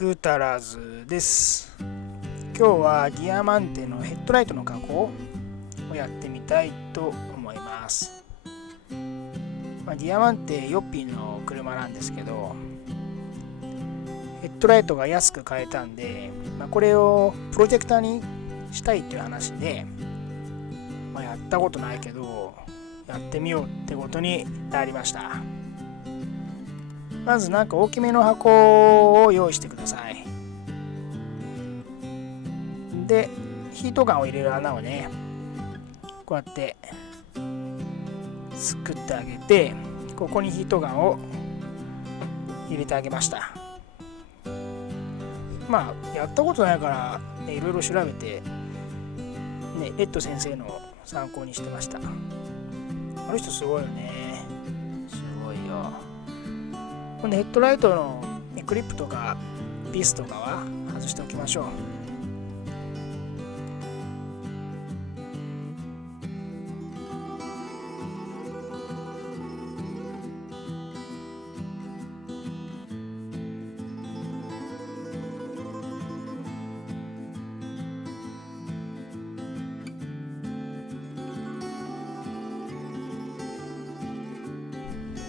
グタラズです。今日はギアマンテのヘッドライトの加工をやってみたいと思います。ギアマンテヨッピーの車なんですけど、ヘッドライトが安く買えたんで、これをプロジェクターにしたいっていう話で、やったことないけどやってみようってことになりました。まず大きめの箱を用意してください。で、ヒートガンを入れる穴をね、こうやって作ってあげて、ここにヒートガンを入れてあげました。やったことないから、いろいろ調べて、レッド先生の参考にしてました。あの人すごいよね。すごいよ。このヘッドライトのクリップとかピースとかは外しておきましょう。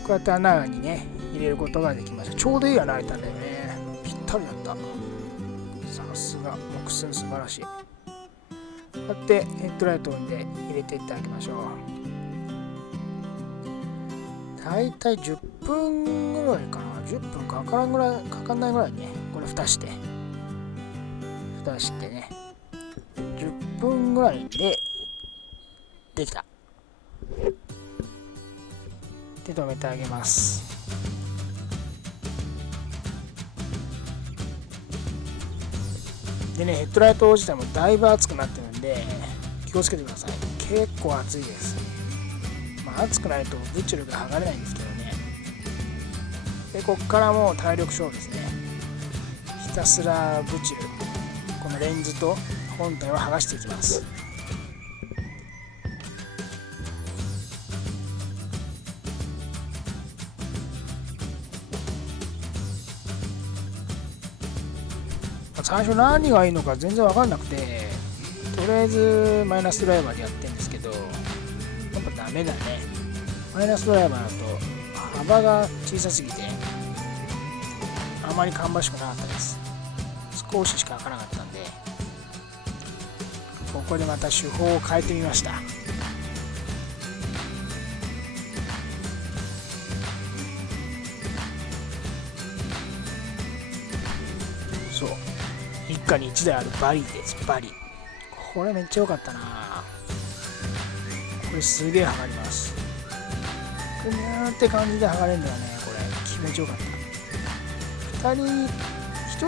こうやって穴にね入れることができました。ちょうどいい穴開いたんだよね。ぴったりだった。さすが木寸素晴らしい。こうやってヘッドライトで入れていってあげましょう。だいたい10分ぐらいかな。10分かかんないぐらいね。これ蓋してね、10分ぐらいでできた。で止めてあげます。でね、ヘッドライト自体もだいぶ熱くなってるんで気をつけてください。結構熱いです。熱くないとブチュルが剥がれないんですけどね。でこっからもう体力勝負ですね。ひたすらブチュル、このレンズと本体を剥がしていきます。最初何がいいのか全然分かんなくて、とりあえずマイナスドライバーでやってるんですけど、やっぱダメだね。マイナスドライバーだと幅が小さすぎてあまり芳しくなかったです。少ししか開かなかったんで、ここでまた手法を変えてみました。そう、一家に一台あるバリです。バリ、これめっちゃ良かったな。これすげえ剥がります。ぐにゃーって感じで剥がれるんだよね。これ気持ちよかった。1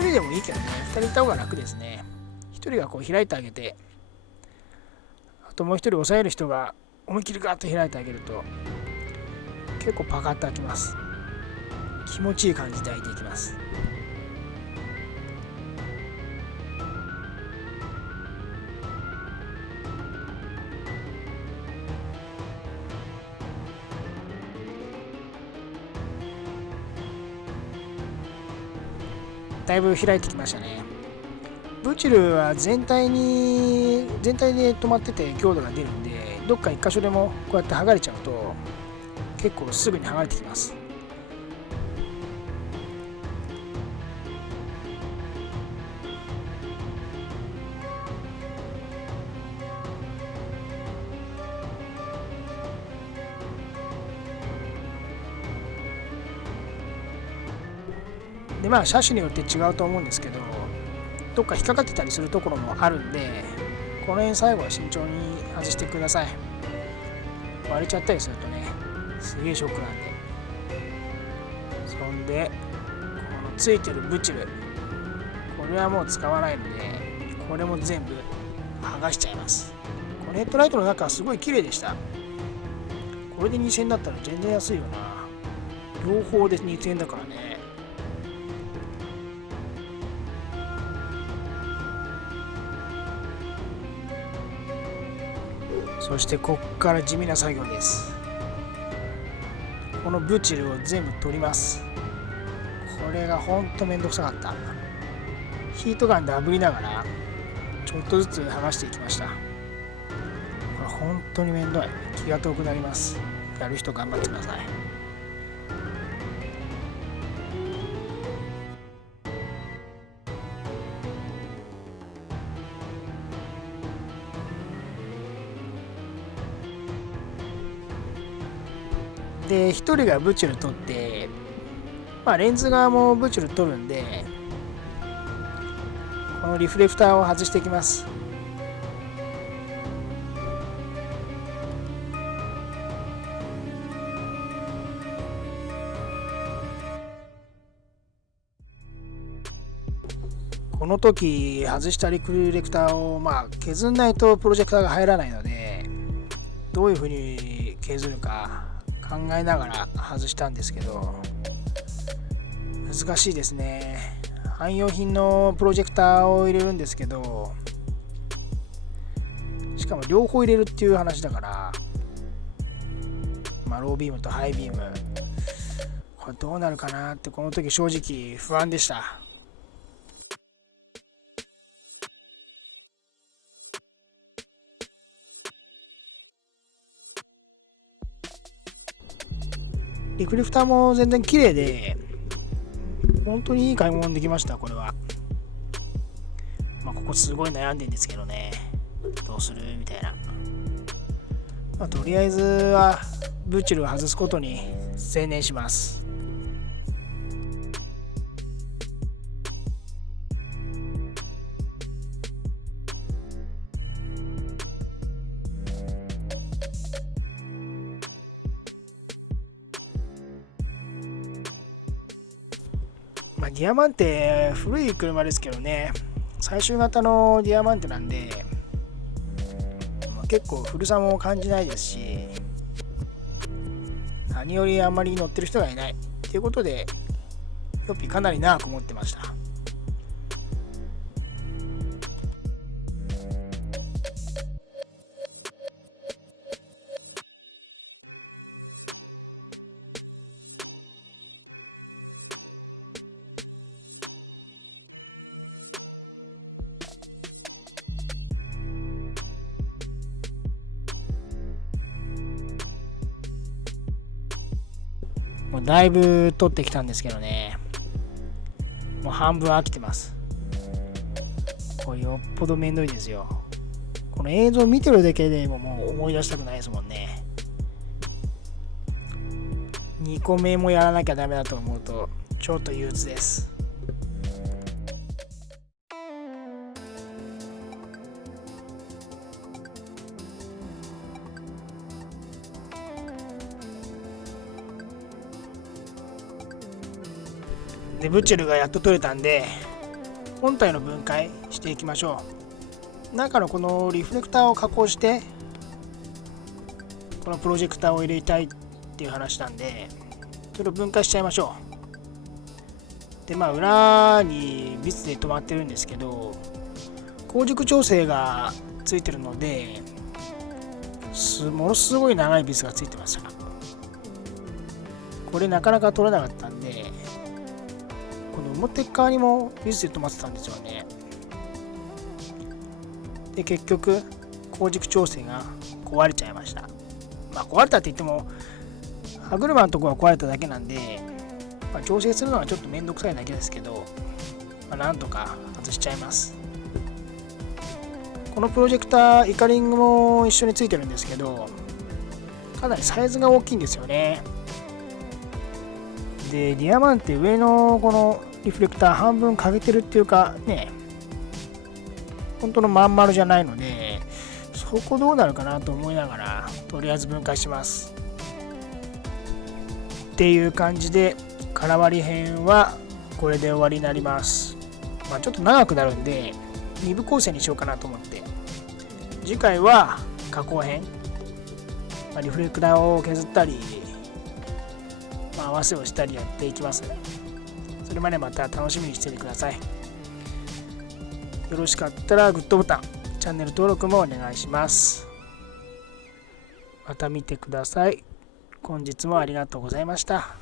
人でもいいけどね、2人いた方が楽ですね。1人がこう開いてあげて、あともう1人押さえる人が思いっきりガーッと開いてあげると結構パカッと開きます。気持ちいい感じで開いていきます。だいぶ開いてきましたね。ブチルは全体で止まってて強度が出るんで、どっか一箇所でもこうやって剥がれちゃうと結構すぐに剥がれてきます。で車種によって違うと思うんですけど、どっか引っかかってたりするところもあるんで、この辺最後は慎重に外してください。割れちゃったりするとね、すげえショックなんで。そんでこのついてるブチル、これはもう使わないので、これも全部剥がしちゃいます。このヘッドライトの中はすごい綺麗でした。これで2000円だったら全然安いよな。両方で2000円だからね。そしてこっから地味な作業です。このブチルを全部取ります。これがほんとめんどくさかった。ヒートガンで炙りながらちょっとずつ剥がしていきました。これ本当にめんどい。気が遠くなります。やる人頑張ってください。で、1人がブチュル取って、レンズ側もブチュル取るんで、このリフレクターを外していきます。この時外したリフレクターを削んないとプロジェクターが入らないので、どういう風に削るか考えながら外したんですけど、難しいですね。汎用品のプロジェクターを入れるんですけど、しかも両方入れるっていう話だから、ロービームとハイビーム、これどうなるかなってこの時正直不安でした。リフレクターも全然綺麗で、本当にいい買い物できました。これはここすごい悩んでんですけどね、どうするみたいな。とりあえずはブチュルを外すことに専念します。ディアマンテ古い車ですけどね、最終型のディアマンテなんで、結構古さも感じないですし、何よりあんまり乗ってる人がいないっていうことで、ヨッピーかなり長く持ってました。もうだいぶ取ってきたんですけどね、もう半分飽きてます。これよっぽどめんどいですよ。この映像見てるだけでももう思い出したくないですもんね。2個目もやらなきゃダメだと思うとちょっと憂鬱です。で、ブチュルがやっと取れたんで、本体の分解していきましょう。中のこのリフレクターを加工して、このプロジェクターを入れたいっていう話なんで、それを分解しちゃいましょう。で、裏にビスで止まってるんですけど、光軸調整がついてるので、ものすごい長いビスがついてました。これなかなか取れなかったんで、この表側にもビスで止まってたんですよね。で、結局光軸調整が壊れちゃいました。壊れたって言っても歯車のところが壊れただけなんで、調整するのはちょっとめんどくさいだけですけど、なんとか外しちゃいます。このプロジェクターイカリングも一緒についてるんですけど、かなりサイズが大きいんですよね。で、ディアマンって上のこのリフレクター半分欠けてるっていうかね、本当のまん丸じゃないので、そこどうなるかなと思いながらとりあえず分解しますっていう感じで、空割り編はこれで終わりになります。ちょっと長くなるんで2部構成にしようかなと思って、次回は加工編、リフレクターを削ったり、合わせをしたりやっていきます。それまでまた楽しみにしていてください。よろしかったらグッドボタン、チャンネル登録もお願いします。また見てください。本日もありがとうございました。